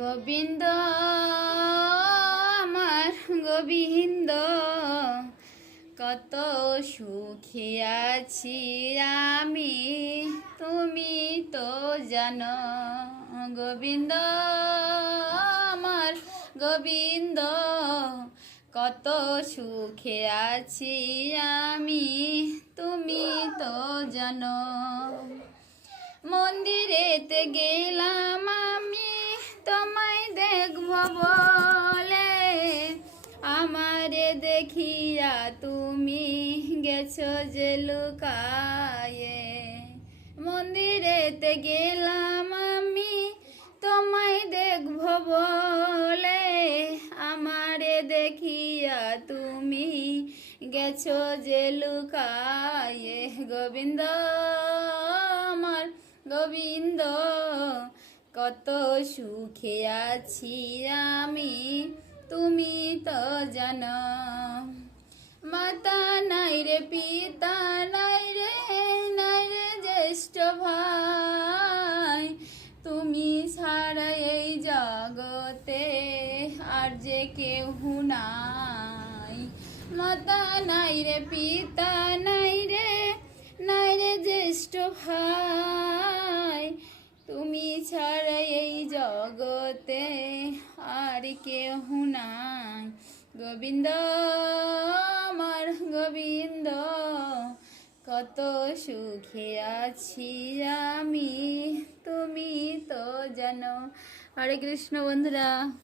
গোবিন্দ আমার গোবিন্দ, কত সুখে আছি আমি, তুমি তো জানো। গোবিন্দ আমার গোবিন্দ, কত সুখে আছি আমি, তুমি তো জানো। মন্দিরেতে গেলাম আমি তোমায় দেখব বলে, আমারে দেখিয়া তুমি গেছো যে লুকায়ে। মন্দিরেতে গেলাম আমি তোমায় দেখব বলে, আমারে দেখিয়া তুমি গেছো যে লুকায়ে। গোবিন্দ আমার গোবিন্দ, কত সুখে আছি আমি, তুমি তো জানো। মাতা নাই রে, পিতা নাই রে, নাই রে জ্যেষ্ঠ ভাই, তুমি ছাড়া এই জগতে আর যে কেউ নাই। মাতা নাই রে, পিতা নাই রে, নাই রে জ্যেষ্ঠ ভাই, তুমি ছাড়া এই জগতে আর কেউ নাই। গোবিন্দ আমার গোবিন্দ, কত সুখে আছি আমি, তুমি তো জানো। হরে কৃষ্ণ বন্ধুরা।